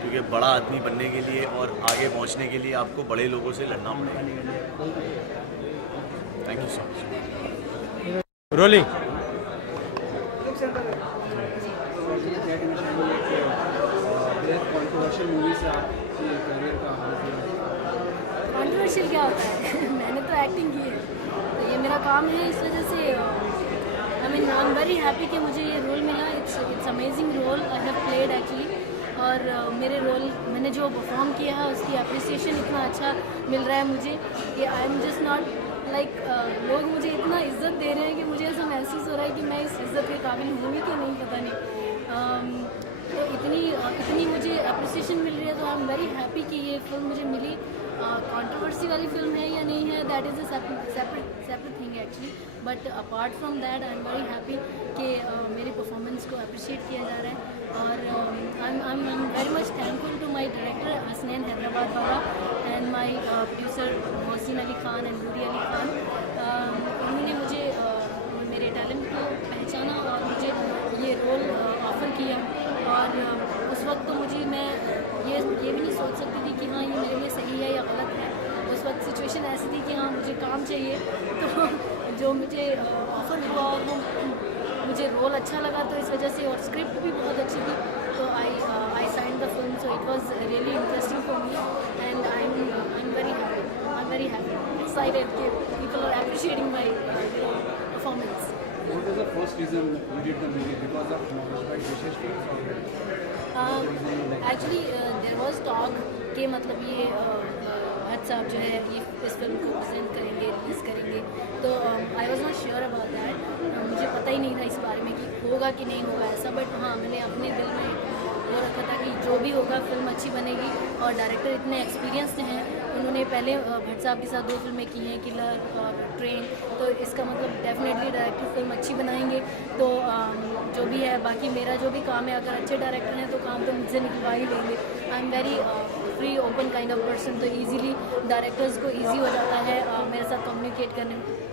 क्योंकि बड़ा आदमी बनने के लिए और आगे पहुंचने के लिए आपको बड़े लोगों से लड़ना पड़ेगा। Thank you so much. Rolling. Controversial क्या होता है? मैंने तो एक्टिंग की है, तो ये मेरा काम है, इस वजह से I mean I am very happy कि मुझे ये रोल मिला। It's amazing role I have played actually. और मेरे रोल मैंने जो परफॉर्म किया है उसकी अप्रिसिएशन इतना अच्छा मिल रहा है मुझे कि I am just not like लोग मुझे इतना इज्जत दे रहे हैं कि मुझे ऐसा महसूस हो रहा है कि मैं इस इज्जत के काबिल हूँ कि नहीं, पता नहीं। तो इतनी मुझे अप्रिसिएशन मिल रही है, तो आई एम वेरी हैप्पी कि ये फिल्म मुझे मिली। कंट्रोवर्सी वाली फिल्म है या नहीं है, that is a separate thing actually, but apart from that I am very happy कि मेरी परफॉर्मेंस को अप्रिशिएट किया जा रहा है। और I am very much thankful to my director Hasnain Hyderabad वाला and my producer Mohsin Ali Khan and Rudy Ali Khan. उन्होंने मुझे मेरे टैलेंट को पहचाना और मुझे ये रोल ऑफ़र किया। और उस वक्त तो मुझे मैं ये भी नहीं सोच सकती थी कि हाँ ये मेरे लिए सही है या गलत है। उस वक्त सिचुएशन ऐसी थी कि हाँ मुझे काम चाहिए, तो जो मुझे ऑफ़र हुआ और वो मुझे रोल अच्छा लगा, तो इस वजह से, और स्क्रिप्ट भी बहुत अच्छी थी, तो I sign the film. So it was really interesting for me and I am very happy excited कि people are appreciating my performance. What was the first reason you did the movie? Because of knowledge by Vishesh Films or actually there was talk कि मतलब ये भट्ट साहब जो है ये इस फिल्म को प्रेजेंट करेंगे, रिलीज़ करेंगे, तो I was not sure about that. मुझे पता ही नहीं था इस बारे में कि होगा कि नहीं होगा ऐसा, बट हाँ मैंने अपने दिल में वो रखा था कि जो भी होगा फिल्म अच्छी बनेगी। और डायरेक्टर इतने एक्सपीरियंस्ड हैं, उन्होंने पहले भट्ट साहब के साथ 2 फिल्में की हैं, किलर और ट्रेन, तो इसका मतलब डेफिनेटली डायरेक्टर फिल्म अच्छी बनाएंगे। तो जो भी है, बाकी मेरा जो भी काम है, अगर अच्छे डायरेक्टर हैं तो काम तो मुझसे निकलवा ही लेंगे। आई am very free open kind of person, तो ईजीली डायरेक्टर्स को ईजी हो जाता है मेरे साथ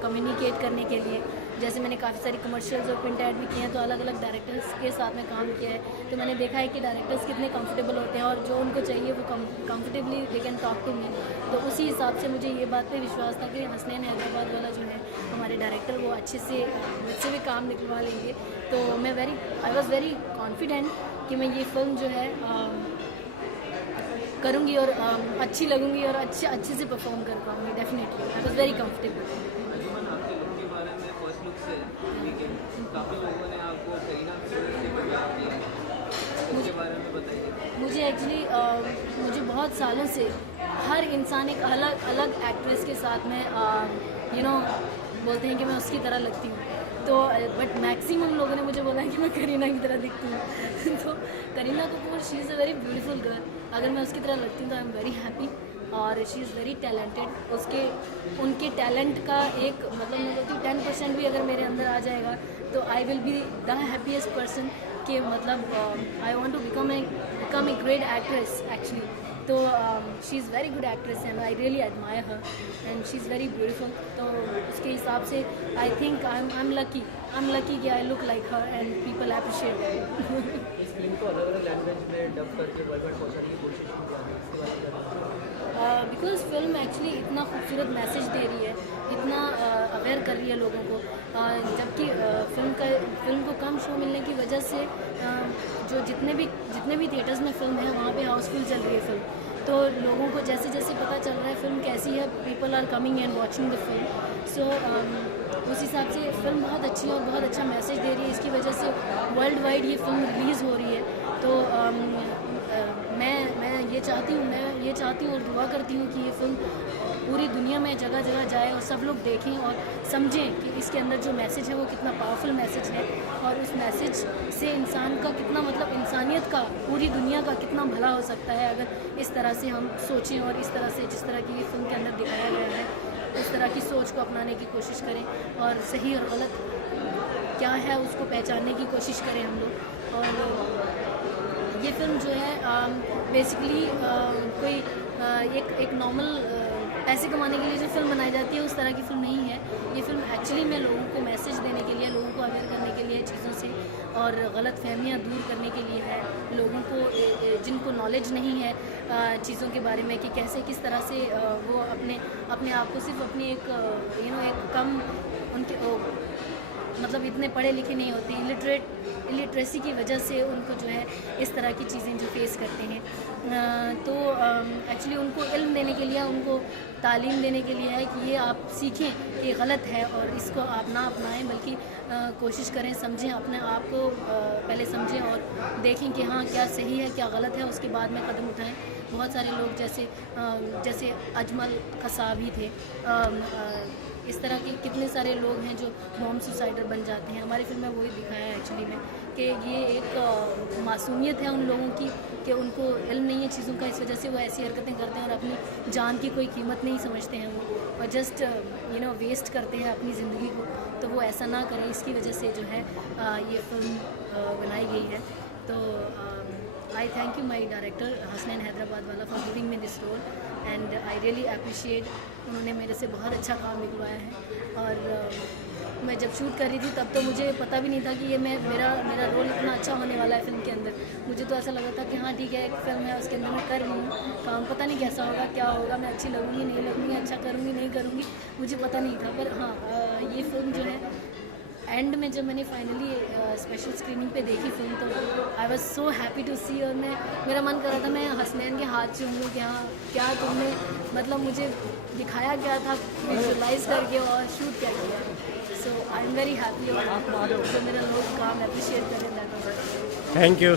कम्युनिकेट करने के लिए। जैसे मैंने काफ़ी सारी कमर्शियल्स और प्रिंट एड भी किए हैं, तो अलग अलग डायरेक्टर्स के साथ में काम किया है, तो मैंने देखा है कि डायरेक्टर्स कितने कंफर्टेबल होते हैं और जो उनको चाहिए वो comfortably they can talk to me. तो उसी हिसाब से मुझे ये बात पे विश्वास था कि हसनैन हैदराबाद वाला जो है हमारे डायरेक्टर, वो अच्छे से मुझसे भी काम निकलवा लेंगे। तो मैं आई वॉज वेरी कॉन्फिडेंट कि मैं ये फिल्म जो है करूँगी और अच्छी लगूँगी और अच्छे से परफॉर्म कर पाऊँगी। Definitely I was very comfortable. मुझे एक्चुअली मुझे बहुत सालों से हर इंसान एक अलग अलग एक्ट्रेस के साथ में बोलते हैं कि मैं उसकी तरह लगती हूँ, तो बट मैक्सिमम लोगों ने मुझे बोला है कि मैं करीना की तरह दिखती हूँ तो करीना Kapoor she is a very beautiful girl, अगर मैं उसकी तरह लगती हूँ तो आई एम वेरी हैप्पी। और शी इज़ वेरी टैलेंटेड, उनके टैलेंट का एक मतलब मैं कहती हूँ 10% भी अगर मेरे अंदर आ जाएगा तो I will be the happiest person कि मतलब I want to become a great actress actually. तो she is very good actress and I really admire her and she is very beautiful. तो उसके हिसाब से I think I am lucky कि I look like her and people appreciate that. इस फिल्म को अलग अलग लैंग्वेज में डब करके वर्ल्ड वाइड पहुंचाने की कोशिश की जा रही है, बिकॉज फिल्म एक्चुअली इतना खूबसूरत मैसेज दे रही है, इतना अवेयर कर रही है लोगों को, जबकि फिल्म को कम शो मिलने की वजह से जो जितने भी थिएटर्स में फिल्म है वहाँ पे हाउसफुल चल रही है फिल्म। तो लोगों को जैसे जैसे पता चल रहा है फिल्म कैसी है, people are coming and watching the film. So उस हिसाब से फिल्म बहुत अच्छी है और बहुत अच्छा मैसेज दे रही है, इसकी वजह से वर्ल्ड वाइड ये फिल्म रिलीज़ हो रही है। तो मैं ये चाहती हूँ और दुआ करती हूँ कि ये फिल्म पूरी दुनिया में जगह जगह जाए और सब लोग देखें और समझें कि इसके अंदर जो मैसेज है वो कितना पावरफुल मैसेज है और उस मैसेज से इंसान का कितना मतलब इंसानियत का, पूरी दुनिया का कितना भला हो सकता है अगर इस तरह से हम सोचें और इस तरह से जिस तरह की ये फिल्म के अंदर दिखाया गया है उस तरह की सोच को अपनाने की कोशिश करें और सही और गलत क्या है उसको पहचानने की कोशिश करें हम लोग। और ये फिल्म जो है बेसिकली कोई एक नॉर्मल पैसे कमाने के लिए जो फिल्म बनाई जाती है उस तरह की फिल्म नहीं है। ये फिल्म एक्चुअली में लोगों को मैसेज देने के लिए, लोगों को अवेयर करने के लिए चीज़ों से और गलत फहमियाँ दूर करने के लिए है। लोगों को जिनको नॉलेज नहीं है चीज़ों के बारे में कि कैसे किस तरह से वो अपने आप को सिर्फ अपनी एक एक कम उनके मतलब इतने पढ़े लिखे नहीं होते, इलिटरेसी की वजह से उनको जो है इस तरह की चीज़ें जो फेस करते हैं। तो एक्चुअली उनको इल्म देने के लिए, उनको तालीम देने के लिए है कि ये आप सीखें कि गलत है और इसको आप ना अपनाएं बल्कि कोशिश करें, समझें, अपने आप को पहले समझें और देखें कि हाँ क्या सही है क्या गलत है, उसके बाद में कदम उठाएं। बहुत सारे लोग जैसे अजमल कसाब ही थे, इस तरह के कितने सारे लोग हैं जो बॉम्ब सुसाइडर बन जाते हैं। हमारी फिल्म में वही दिखाया है एक्चुअली में कि ये एक मासूमियत है उन लोगों की कि उनको इल्म नहीं है चीज़ों का, इस वजह से वो ऐसी हरकतें करते हैं और अपनी जान की कोई कीमत नहीं समझते हैं वो और जस्ट वेस्ट करते हैं अपनी ज़िंदगी को। तो वो ऐसा ना करें, इसकी वजह से जो है ये फिल्म बनाई गई है। तो I thank you my director Hasnain Hyderabad वाला for giving me this role and I really appreciate, उन्होंने मेरे से बहुत अच्छा काम निकलवाया है। और मैं जब शूट कर रही थी तब तो मुझे पता भी नहीं था कि ये मेरा रोल इतना अच्छा होने वाला है फिल्म के अंदर। मुझे तो ऐसा लगा था कि हाँ ठीक है, एक फिल्म है उसके अंदर मैं कर रही हूँ काम, पता नहीं कैसा होगा क्या होगा, मैं अच्छी लगूंगी नहीं लगूंगी, अच्छा करूँगी नहीं करूँगी, मुझे पता नहीं था। पर हाँ ये फिल्म जो है एंड में जब मैंने फाइनली स्पेशल स्क्रीनिंग पे देखी फिल्म तो I was so happy to see और मेरा मन कर रहा था मैं हसनैन के हाथ चूम लूँ कि हाँ क्या तुमने मतलब मुझे दिखाया क्या था विजुअलाइज करके और शूट क्या किया। सो आई एम वेरी हैप्पी और जो मेरा लोग काम अप्रिशिएट करें दैट वाज। Thank you.